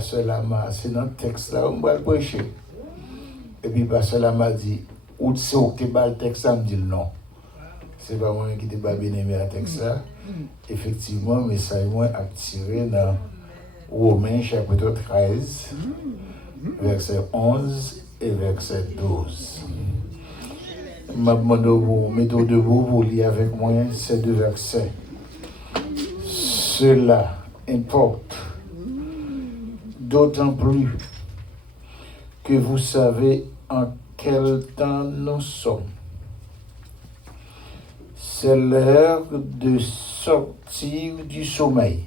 Cela m'a, c'est dans le texte là, on va le prêcher. Et puis, cela m'a dit, ou c'est où tu as le texte, ça me dit non. C'est pas moi qui n'ai pas bien aimé le texte là. Effectivement, mais ça m'a attiré dans Romains chapitre 13, verset 11 et verset 12. Je demande de vous mettre debout pour lire avec moi ces deux versets. Cela importe d'autant plus que vous savez en quel temps nous sommes. C'est l'heure de sortir du sommeil.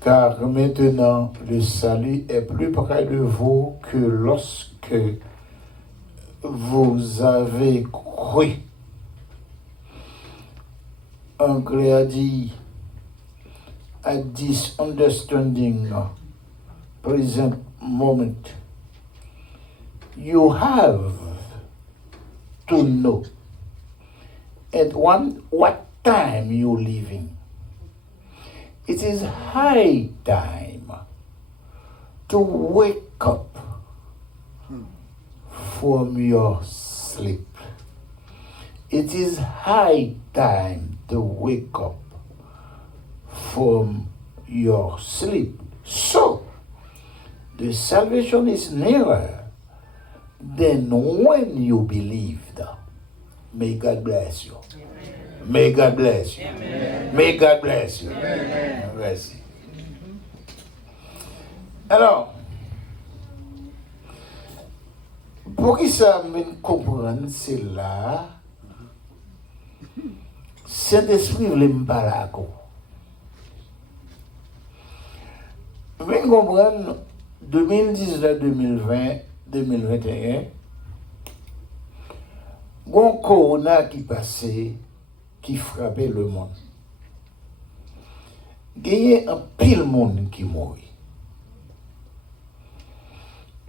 Car maintenant, le salut est plus près de vous que lorsque vous avez cru. Anglais a dit, at this understanding present moment, you have to know at what time you're living. It is high time to wake up from your sleep. It is high time to wake up from your sleep. So, the salvation is nearer than when you believed. May God bless you. May God bless you. Amen. May God bless you. Amen. Merci. Alors, pour que ça me comprenne, c'est là, Saint-Esprit voulait me parler à quoi. Vous comprendre, 2019, 2020, 2021, bon corona qui passait, qui frappait le monde. Il y a un pile monde qui mourit.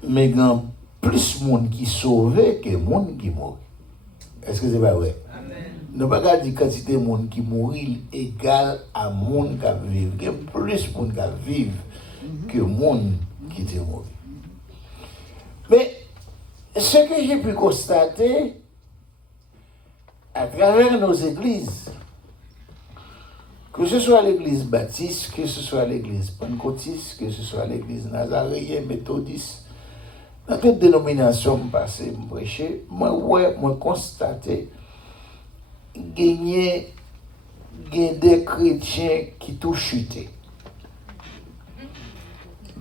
Mais il y a plus de monde qui sauvé que de monde qui mourit. Est-ce que c'est pas vrai? Nous ne pouvons pas dire que quantité de monde qui mourit égale à monde qui vit. Il y a plus de monde qui vit que de monde qui est mort. Mais ce que j'ai pu constater à travers nos églises, que ce soit l'église baptiste, que ce soit l'église pentecôtiste, que ce soit l'église nazaréenne, méthodiste, dans toute dénomination passée, je prêchais, moi constaté gagner des chrétiens qui tout chuté.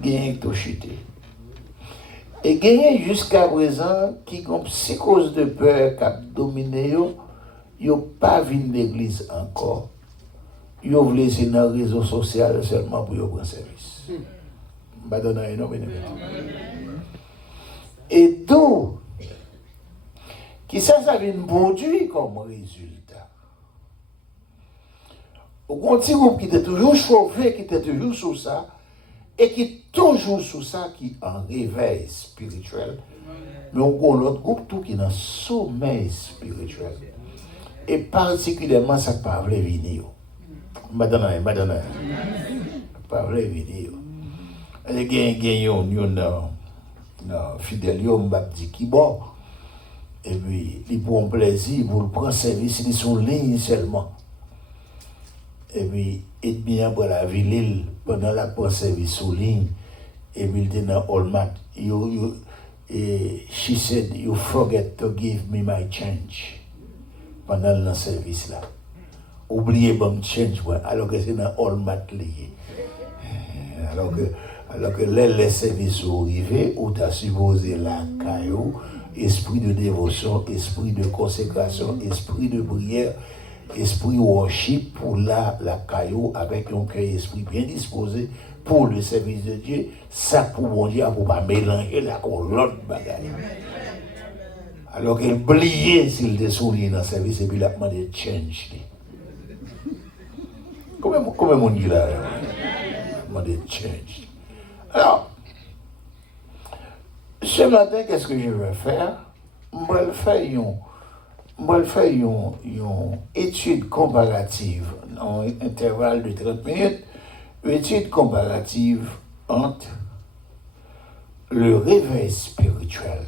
Gagner qui tout chuté. Et gagner jusqu'à présent qui ont psychose de peur qui a dominé, ils n'ont pas vu l'église encore. Ils ont laissé dans le réseau social seulement pour prendre service. Et tout, qui ça vient produire comme résultat. Au petit groupe qui était toujours chauffé, qui était toujours sous ça, et qui est toujours sous ça, qui est en réveil spirituel. Mais on a l'autre groupe tout qui est dans sommeil spirituel. Et particulièrement, ça ne parle pas venir. Madame, pas vrai venir. Il y a un fidèle qui bon. Et puis, il prend plaisir pour le prendre service, il est sur ligne seulement. Et puis, il est bien pour la ville pendant la prend service sur ligne. Et puis, il était dans Allmat. She said, you forget to give me my change. Pendant le service là. Oubliez bon change, alors que c'est dans Allmat lié. Alors que les services sont arrivés, où tu as supposé la caillou, esprit de dévotion, esprit de consécration, esprit de prière, esprit worship pour la caillou avec un cœur esprit bien disposé pour le service de Dieu, ça pour mon Dieu, pour pas mélanger la l'autre bagaille. Alors qu'il oubliait s'il était souligné dans le service et puis il a demandé de change. Comment mon Dieu là? Demandé de change. Alors, ce matin, qu'est-ce que je vais faire? Je vais faire une étude comparative, dans un intervalle de 30 minutes, une étude comparative entre le réveil spirituel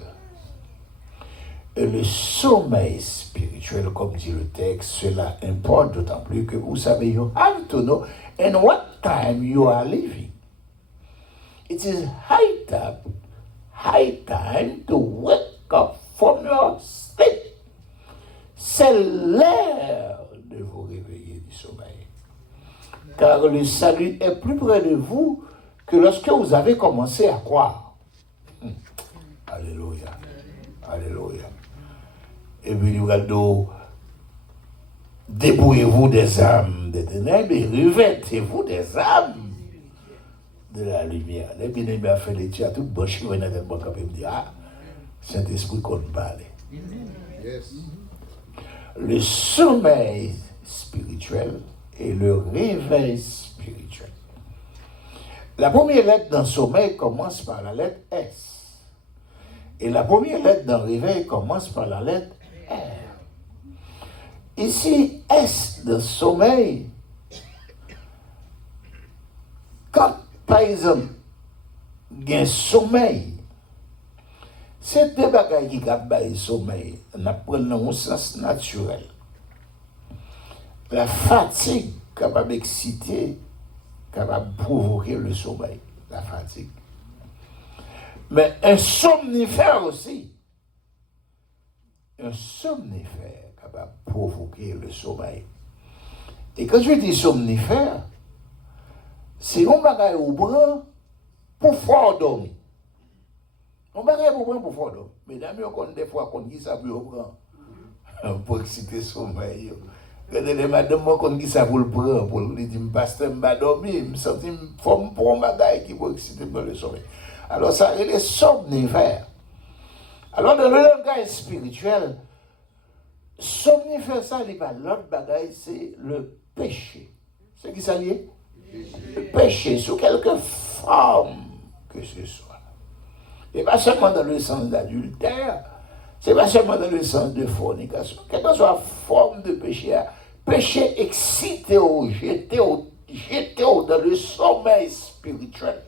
et le sommeil spirituel, comme dit le texte. Cela importe d'autant plus que vous savez, you have to know in what time you are living. It is high time to wake up from your sleep. C'est l'heure de vous réveiller du sommeil. Car le salut est plus près de vous que lorsque vous avez commencé à croire. Alléluia. Alléluia. Et puis, regardez, débrouillez-vous des âmes des ténèbres et revêtez-vous des âmes de la lumière. Les bien-aimés a fait les tirs, tout bon, je suis venu dans le banc et me dit, ah, Saint-Esprit qu'on parle. Yes. Le sommeil spirituel et le réveil spirituel. La première lettre d'un sommeil commence par la lettre S. Et la première lettre d'un réveil commence par la lettre R. Ici, S de sommeil, quand par exemple, il y a un sommeil, c'est deux bagages qui gardent le sommeil, on apprend dans un sens naturel. La fatigue capable d'exciter, capable de provoquer le sommeil, la fatigue. Mais un somnifère aussi, un somnifère capable de provoquer le sommeil. Et quand je dis somnifère, c'est un bagage au bras pour fort dormir. On va regarder pour fort dormir. Mesdames, on connaît des fois qu'on dit ça pour prendre. Pour exciter le sommeil. Les madames, on connaît ça pour le prendre. Pour lui dire, pasteur, je vais dormir. Je me sens forme pour un bagage qui peut exciter le sommeil. Alors, ça, il est somnifère. Alors, dans le langage spirituel, somnifère, ça, il pas l'autre bagage, c'est le péché. C'est qui ça lié? Le péché, sous quelque forme que ce soit. Et pas seulement dans le sens d'adultère, c'est pas seulement dans le sens de fornication. Quelle que soit la forme de péché, péché excité ou jeté dans le sommeil spirituel.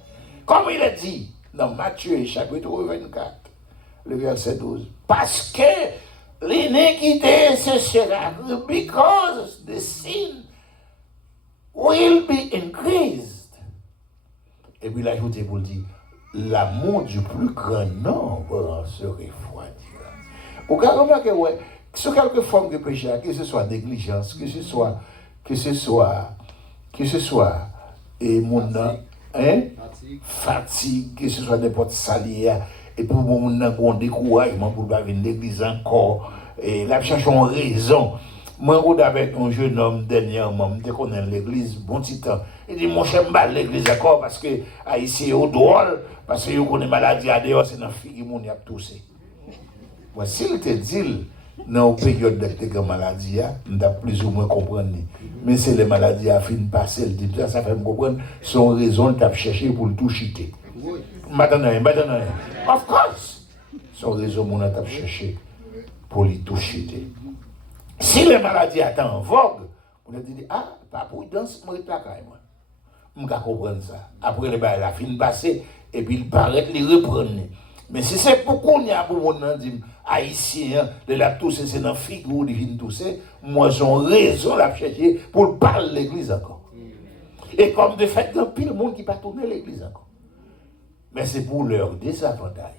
Comme il est dit dans Matthieu chapitre 24, le verset 12. Parce que l'iniquité ce sera, because the sin will be increased. Et puis il a ajouté pour dire, l'amour du plus grand nombre se refroidira. Vous avez remarqué, ouais, sur quelque forme de péché, que ce soit négligence, que ce soit, et mon fatigue, que ce soit n'importe salière, et pour mon un découragement pour pas venir l'église encore, et là, cherchons raison. Moi, je suis avec un jeune homme dernièrement, je connais l'église, bon petit temps. Il dit, mon cher, je l'église encore parce que ici, c'est drôle, parce que je connais maladie à dehors, c'est dans la fille qui a toussé. Voici le te dit, dans la période de maladie, je plus ou moins comprendre. Mais c'est les maladies à fin de passer, il dit, ça fait me comprendre, son raison de chercher pour le tout chiter. Maintenant, of course, son raison de chercher pour le tout chiter. Si les maladies sont en vogue, on a dit, ah, pas prudence, moi, je ne comprends pas ça. Après, la fin de passer, et puis il paraît les reprendre. Mais si c'est pour qu'on y a pour mon dit, haïtien, de la tousser, c'est dans la figure de tousser, moi, j'ai raison de chercher pour parler de l'église encore. Et comme de fait, il y a pile monde qui ne peut pas tourner l'église encore. Mais c'est pour leur désavantage.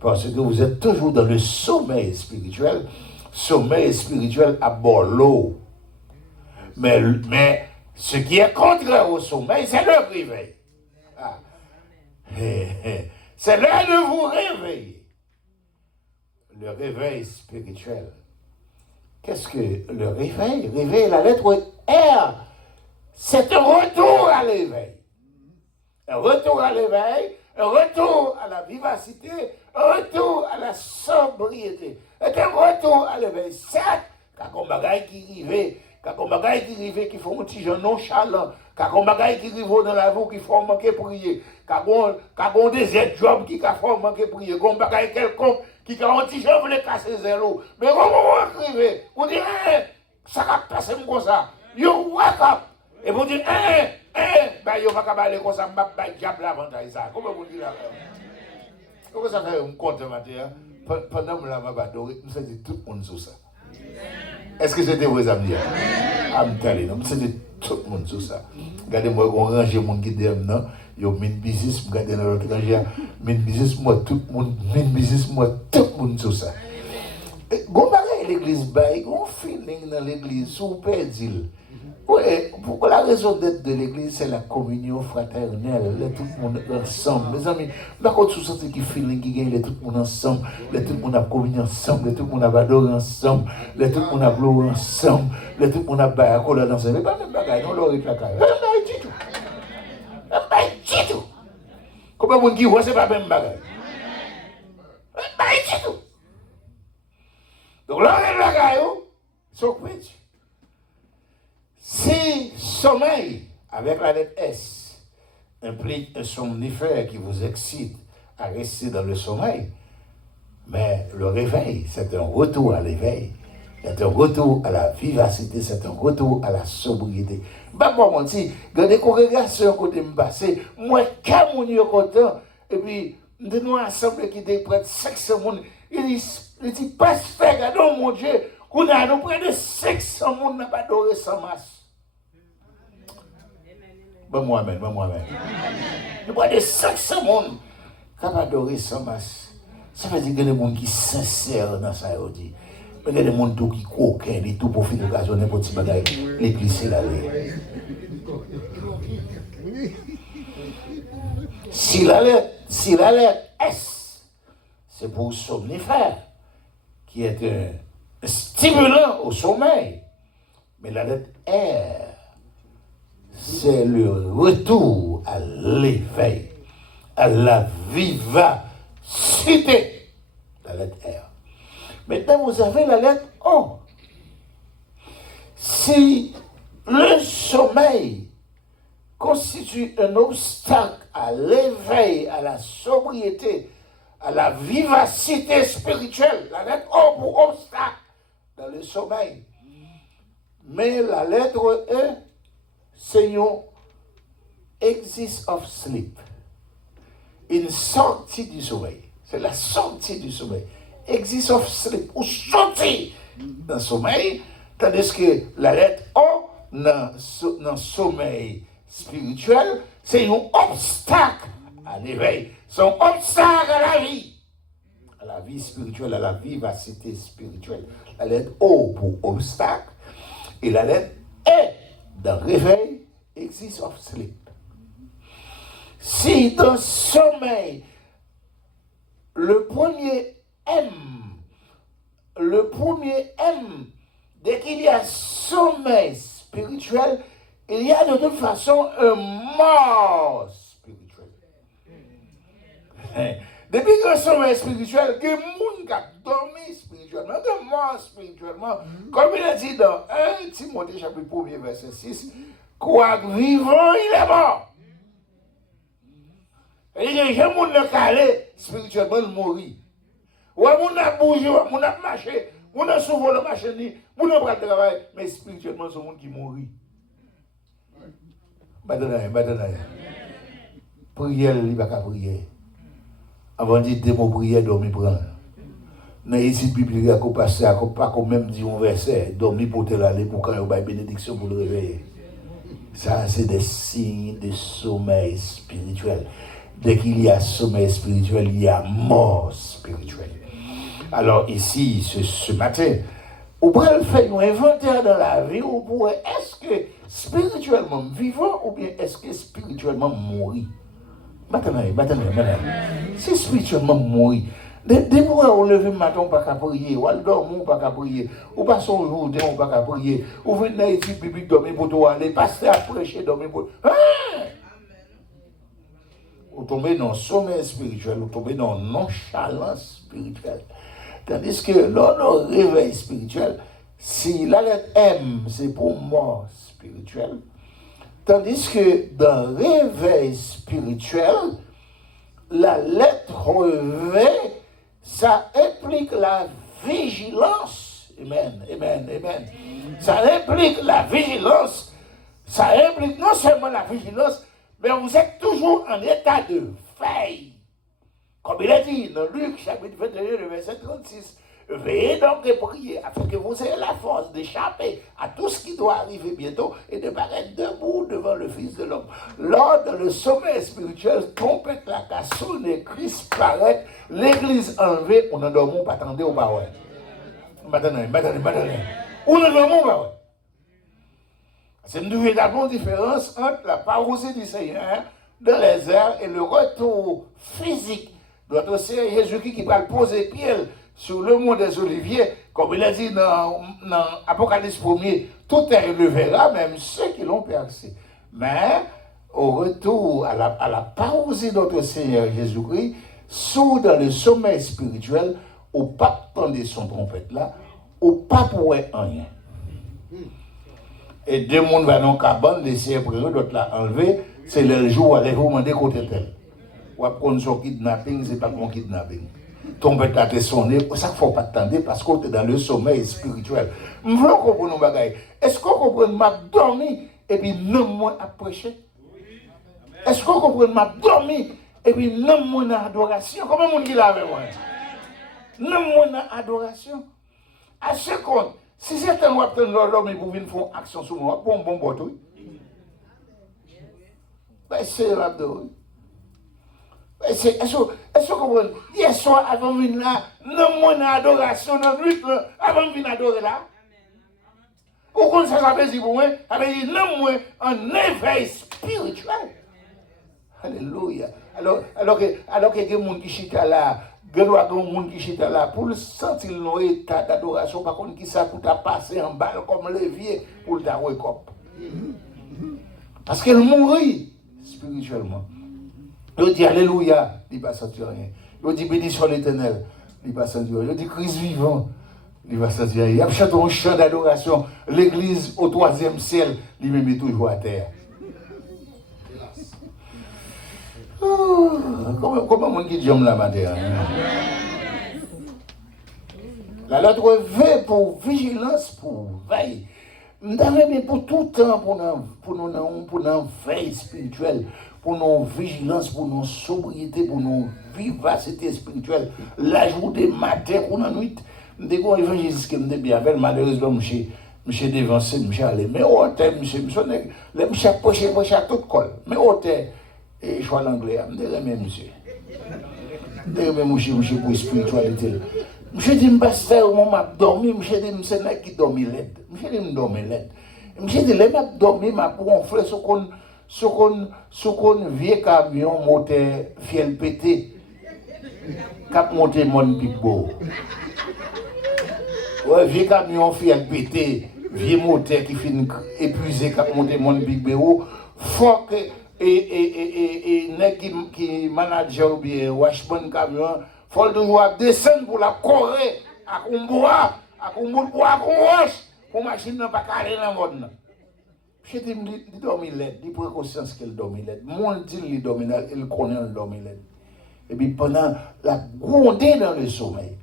Parce que vous êtes toujours dans le sommeil spirituel à bord l'eau. Mais ce qui est contraire au sommeil, c'est le réveil. Ah. C'est l'heure de vous réveiller. Le réveil spirituel. Qu'est-ce que le réveil? Réveil, la lettre R. C'est un retour à l'éveil. Un retour à l'éveil, un retour à la vivacité, un retour à la sobriété. Et un retour à l'éveil. Certes, quand on bagaille qui arrive, qui font un petit jeune nonchalant, quand on bagaille qui arrive dans la vie, qui font manquer prier, quand on des jobs qui font manquer prier, quand on bagaille quelconque qui a un petit jeune voulait casser zéro. Mais quand on arrive, on dit, ça va passer comme ça. You wake up. Et vous dites, Bah, yo pas qu'à parler comme ça, m'a pas diable l'avantage ça. Comment vous dites là? Comment ça fait un compte matin? Pendant que je m'a adoré, nous faisons tout le monde sur ça. Est-ce que c'était vos amis? I'm telling you, nous faisons tout le monde sur ça. Regardez-moi, on range les gens qui disent non, yo min business, regardez dans l'autre range, min business, moi tout le monde, min business, moi tout le monde sur ça. Gon bagay l'église bail, gon feeling dans l'église, sous perdu. Ouais, pour la raison d'être de l'église, c'est la communion fraternelle, là, tout le monde ensemble. Mes amis, par contre, tout ça, c'est qui feeling qui gagne, tout le monde ensemble, là, tout le monde a communion ensemble, là, tout le monde a adoré ensemble, là, tout le monde a gloire ensemble, là, tout le monde a bail à coller ensemble. Mais pas même bagaille, non, l'aurait la caille. Pas du tout. Pas du tout. Comment on dit, ouais, c'est pas même bagaille. Pas du tout. Donc, l'aurait la caille, c'est au petit. Si sommeil, avec la lettre S, implique un somnifère qui vous excite à rester dans le sommeil, mais le réveil, c'est un retour à l'éveil, c'est un retour à la vivacité, c'est un retour à la sobriété. Bah, moi, je dis, dans des congrégations côté me passer, moi, quand on est content, et puis, nous ensemble qui déprête 500 personnes, il dit, pas se faire, regardons, mon Dieu, qu'on a nous près de 500 personnes n'a pas adoré sans masse. Bon, moi-même. Nous près de 500 personnes qui n'ont pas adoré sans masse. Ça veut dire qu'il y a des gens qui sont sincères dans ça, dit. Mais il y a des gens qui coquins, qui tout profit de l'occasion, n'importe qui bagaille, les glisser là. Si la lettre S, c'est pour somnifère, qui est un stimulant au sommeil. Mais la lettre R, c'est le retour à l'éveil, à la vivacité. La lettre R. Maintenant, vous avez la lettre O. Si le sommeil constitue un obstacle à l'éveil, à la sobriété, à la vivacité spirituelle, la lettre O pour obstacle dans le sommeil. Mais la lettre E, c'est une exit of sleep, une sortie du sommeil. C'est la sortie du sommeil. Exit of sleep, ou sortie dans le sommeil, tandis que la lettre O, dans le sommeil spirituel, c'est un obstacle à l'éveil. C'est un obstacle à la vie spirituelle, à la vivacité spirituelle. La lettre O pour obstacle et la lettre E dans réveil, exist of sleep. Si dans le sommeil, le premier M, dès qu'il y a sommeil spirituel, il y a de toute façon un mort spirituel. Depuis que le sommeil spirituel, que le monde qui a dormi spirituellement, que mort spirituellement, comme il a dit dans 1 Timothée chapitre 1 verset 6, quoi vivant, il est mort. Et il y a des gens qui ont calé spirituellement, ils mourent. Ouais, on a bougé, on a marché, on a sauvé le marché, on a pris le travail, mais spirituellement, c'est le monde qui mourit. Maintenant, prière, il va pas prier. Avant de dire des mots prière, dormir prendre. Dans les bibliques, on passe à pas comme même dit un verset, dormir pour te l'aller pour quand il y a une bénédiction pour le réveiller. Ça, c'est des signes de sommeil spirituel. Dès qu'il y a sommeil spirituel, il y a mort spirituelle. Alors ici, ce matin, on pourrait faire un inventaire dans la vie, on pourrait, est-ce que spirituellement vivant ou bien est-ce que spirituellement mourir? Maintenant. C'est spirituellement mourir. Des fois, on lève le matin, on ne peut pas prier. On dort, on ne peut pas prier. On passe un jour, on ne peut pas prier. On vient dans les types bibliques, dormir pour toi aller. Passer à prêcher, dormir pour toi. On tombe dans le sommeil spirituel, on tombe dans la nonchalance spirituelle. Tandis que lors du réveil spirituel, si la lettre M, c'est pour mort spirituelle, tandis que dans le réveil spirituel, la lettre V, ça implique la vigilance. Amen. Ça implique la vigilance. Ça implique non seulement la vigilance, mais vous êtes toujours en état de veille. Comme il a dit dans Luc, chapitre 21, le verset 36. Veillez donc et priez afin que vous ayez la force d'échapper à tout ce qui doit arriver bientôt et de paraître debout devant le Fils de l'homme. Lors de le sommet spirituel, trompette la cassonne et Christ paraît, l'église enlevée, on ne doit pas attendre au bas. Maintenant. On ne doit pas. C'est une véritable différence entre la parousie du Seigneur dans les airs et le retour physique de notre Seigneur Jésus-Christ qui va poser pied sur le mont des Oliviers, comme il a dit dans Apocalypse 1er, tout est relevera, même ceux qui l'ont percé. Mais au retour à la parousie de notre Seigneur Jésus-Christ, sous dans le sommet spirituel, au pape tendait son trompette là, au pape pourrait rien. Et deux mondes vont dans la cabane, laisser après eux, d'autres là enlever, c'est le jour où allez vous demander côté tel. Ou après son kidnapping, c'est pas mon kidnapping. Tomber à tes sonner, ça ne faut pas attendre parce qu'on est dans le sommeil spirituel. Je veux comprendre nos bagailles. Est-ce qu'on comprend m'a dormi et puis non moi à prêcher? Est-ce qu'on comprend m'a dormi et puis non moi à adoration? Comment mon qui l'a avec moi? Non moi à adoration. À ce compte, si certains vont attendre l'homme et pour venir faire action sur moi, bon bateau. Ben c'est l'abdo. Est-ce que vous comprenez? Hier soir, avant de venir là, non, mon adoration, dans le là, avant de venir adorer là. Au contraire, ça veut dire pour moi, ça veut dire non, moi, en éveil spirituel. Alléluia. Alors que il y a des gens qui chita là, il y a des gens qui chita là, pour sentir nos état d'adoration, par contre, qui ça pour ta passer en balle comme levier pour ta wake up. Parce qu'elle mourit spirituellement. Il dit Alléluia, il ne va pas sentir rien. Il dit bénédiction l'Éternel, il ne va pas sentir rien. Il dit Christ vivant, il ne va sentir rien. Il a chanté un chant d'adoration, l'église au 3e ciel, il me met toujours à terre. Oh, comment on dit Dieu la matin? La lettre V pour vigilance, pour veille. Mais pour tout temps, pour nos veille spirituelle, pour nos vigilances, pour nos sobriété, pour nos vivacités spirituelles, la journée, matin, ou la nuit. Je suis un évangéliste qui me dit bien, malheureusement, je suis dévancé, je suis allé. Mais au terme, je suis approché à tout col. Mais au terme, et je suis à l'anglais, je me dis, mais monsieur. Je suis pour la spiritualité. Je dis, je vais dormir, je dis, je suis qui dormi l'aide. Je dis, je dormi l'aide. Je dis, je dormi, je vais gonfler ce qu'on vieux camion moteur fiel pété. Cap monter mon pigbo. Ouais, vieux camion fiel pété, vieux moteur qui finit épuisé, cap monter mon pigbo. Faut que, et qui manager ou bien, washman camion, faut toujours descendre pour la Corée, à Kumboa, pour machine n'a pas carré dans le monde. Je dis, il dormit l'aide, il prend conscience qu'il dormit l'aide. Mon dit, il dormit l'aide, il connaît le dormit l'aide. Et puis pendant la grondée dans le sommeil,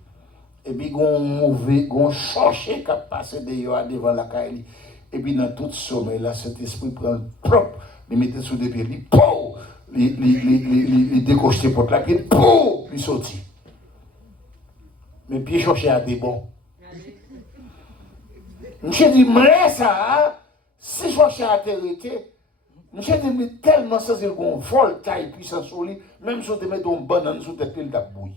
et puis on cherche qu'à passer devant la caille. Et puis dans tout sommeil, là, cet esprit prend propre, il mettait sous des pieds, il pou, il décochetait pour la pied, pou, il sortit. Mes pieds cherchaient à des bons. Je dis, mais ça, si je cherchais à t'arrêter, je dis, tellement ça, c'est qu'on vole taille puissance sur lui, même si on te met une banane sous tête, il t'a bouilli.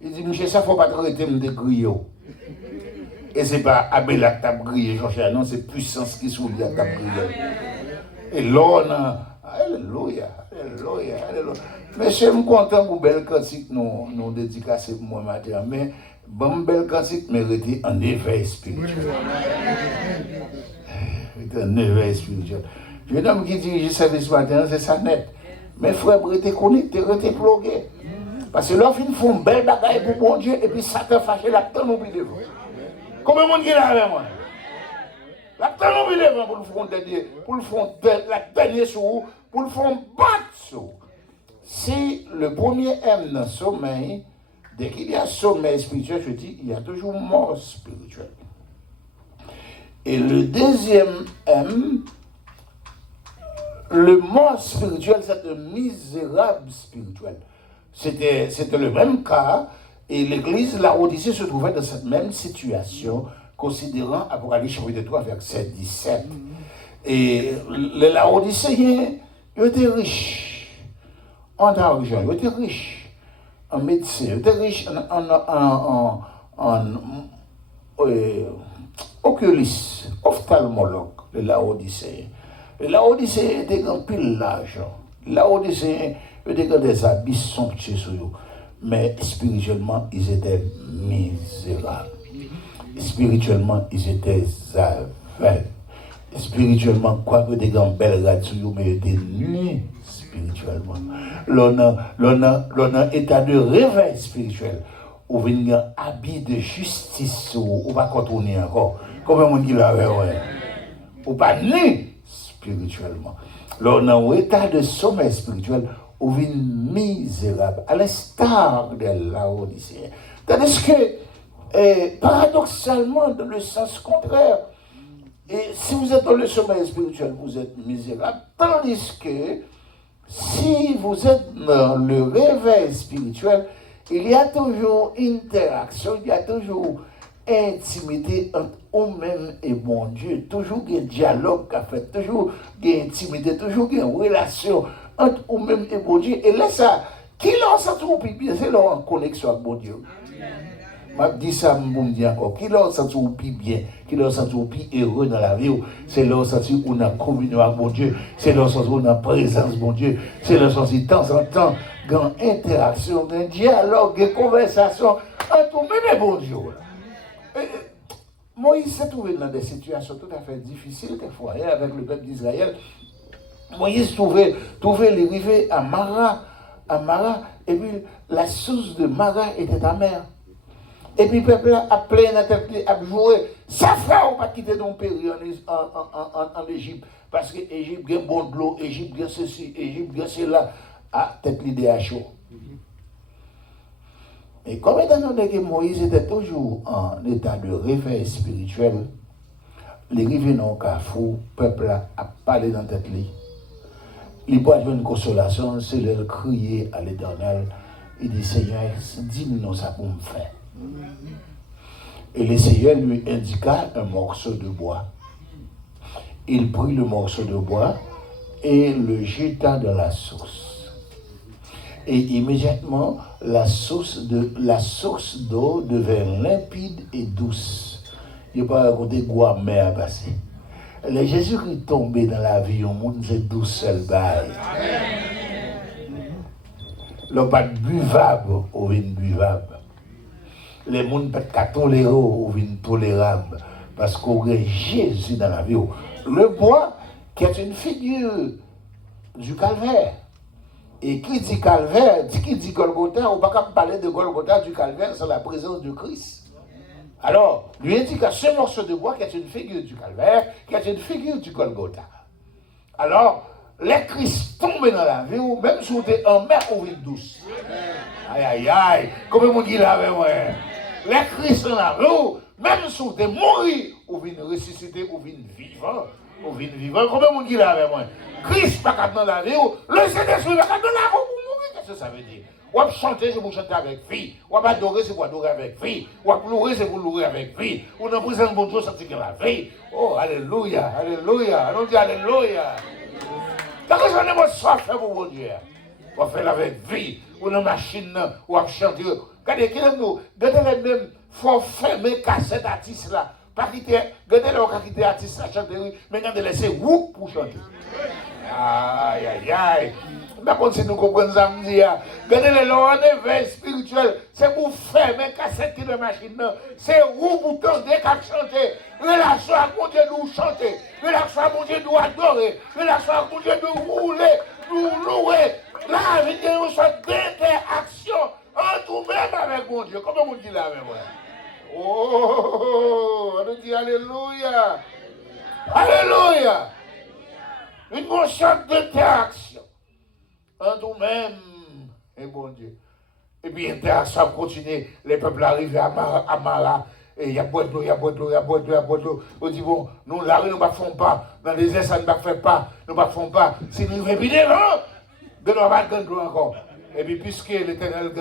Il dit, monsieur, ça, il ne faut pas t'arrêter de griller. Et ce n'est pas Abel qui t'a grillé, Georges, non, c'est puissance qui sous lui qui t'a grillé. Et là, on a, alléluia. Mais je suis content pour belle cantique nous dédicacer pour moi matin, mais bon belle cantique mérite un éveil spirituel. Un éveil spirituel. Je vais qui dirige le service matin, c'est ça net. Mais frère, restez connectés, restez plugués. Parce que là, ils font une belle bagaille pour bon Dieu, et puis Satan fâché la temps oublie devant. Combien de monde qui est là avec moi? La temps oublie devant pour le faire la dernière sur pour le faire battre sur. Si le premier M dans le sommeil, dès qu'il y a sommeil spirituel, je dis, il y a toujours mort spirituelle. Et le deuxième M, le mort spirituel, c'est un misérable spirituel. C'était le même cas, et l'église Laodicée se trouvait dans cette même situation, considérant Apocalypse chapitre 3, verset 17. Et les Laodicéens, ils étaient riches en argent, ils étaient riches en médecine, ils étaient riches en oculistes, ophtalmologues, les Laodicéens. Les Laodicéens étaient en pile l'argent. Les Laodicéens étaient des habits somptueux sur eux. Mais spirituellement, ils étaient misérables. Spirituellement, ils étaient aveugles. Spirituellement, quoi que des grands belles radio, mais ils étaient nus spirituellement. L'on a état de réveil spirituel. Ou un habit de justice, ou pas contourner encore. Comment on dit là, ouais. Ou pas nu spirituellement. L'on a un état de sommeil spirituel, ou une misérable, à l'instar de Laodicéen. Tandis que, paradoxalement, dans le sens contraire, et si vous êtes dans le sommeil spirituel, vous êtes misérable, tandis que si vous êtes dans le réveil spirituel, il y a toujours interaction, il y a toujours intimité entre vous-même et bon Dieu, toujours un dialogue à faire, toujours une intimité, toujours une relation entre vous-même et bon Dieu. Et là, ça, qui l'a senti bien, c'est là en connexion avec bon Dieu. Je dis ça, je me dis encore, qui l'a senti bien, qui l'a senti heureux dans la vie, c'est là senti où on a communion avec bon Dieu, c'est là senti où on a présence bon Dieu, c'est là senti de temps en temps, dans interaction, dans dialogue, dans conversation entre vous-même et bon Dieu. Moïse s'est trouvé dans des situations tout à fait difficiles, des fois, avec le peuple d'Israël. Moïse trouvait les rivets à Mara, et puis la source de Mara était amère. Et puis le peuple a plein à tête, a joué. Ça frère, on pas quitter ton pays en Égypte. Parce que l'Égypte a bon de l'eau, l'Égypte a ceci, l'Égypte a cela. À tête l'idée à chaud. Et comme étant donné que Moïse était toujours en état de réveil spirituel, les rivets n'ont qu'à fou, le peuple a parlé dans tête lui. Il peut avoir une consolation, c'est de crier à l'Éternel. Il dit, Seigneur, dis-nous ça pour me faire. Et le Seigneur lui indiqua un morceau de bois. Il prit le morceau de bois et le jeta dans la source. Et immédiatement, la source d'eau devint limpide et douce. Il n'y a pas raconté quoi mer à passer. Le Jésus-Christ tombé dans la vie, au monde, c'est douce seul bail. Le pas buvable ou buvable. Les gens ne peuvent pas tolérer ou tolérable. Parce qu'on a Jésus dans la vie. Le bois, qui est une figure du calvaire. Et qui dit calvaire, qui dit Golgotha, on ne peut pas parler de Golgotha, du calvaire, sans la présence de Christ. Alors, lui indique à ce morceau de bois qui est une figure du calvaire, qui est une figure du Golgotha. Alors, les Christ tombent dans la vie, ou même si vous êtes en mer ou une douce. Aïe, aïe, aïe, comment on dit là avec moi? Les Christ dans la vie, même si vous êtes mort, ou vous ressuscité, ou vous vivant. Ou vivant, comment on dit là avec moi? Christ pas dans la vie, le Saint-Esprit pas dans la vie pour mourir. Qu'est-ce que ça veut dire? Ou à chanter, c'est pour chanter avec vie. Ou à adorer, c'est pour adorer avec vie. Ou à pleurer, c'est pour pleurer avec vie. Ou à présenter bon Dieu, c'est pour la vie. Oh, alléluia, alléluia. Allons dire alléluia. Quand on est mon soif pour mon Dieu, on fait avec vie. Ou dans la machine, ou à chanter. Regardez, regardez les mêmes, faut fermer cassette artiste là. Pas quitter, regardez là, on va quitter artiste à chanter, mais regardez laisser whoop pour chanter. Aïe, aïe, aïe. Mais quand si nous comprenons ça, me dit, regardez là, on est éveil spirituel, c'est pour fermer cassette qui est de machine, c'est où pour tenter qu'à chanter. Relation à mon Dieu, nous chanter. Relation à mon Dieu, nous adorer. Relation à mon Dieu, nous rouler, nous louer. Là, il y a une sorte d'interaction entre nous-mêmes avec mon Dieu. Comment on dit là avec moi? Oh, on nous dit alléluia. Alléluia. Une sorte d'interaction entre nous-mêmes et bon Dieu. Et puis l'interaction continue. Les peuples arrivent à Mara. et il y a boire de l'eau, il y a boire de l'eau, il y a boire de l'eau, il y a boire de l'eau. On dit, bon, nous, la rue, nous ne faisons pas. Dans les désert, ça ne fait pas. Nous ne faisons pas. Si nous ne faisons pas, nous ne faisons pas encore. Et puis, puisque l'Éternel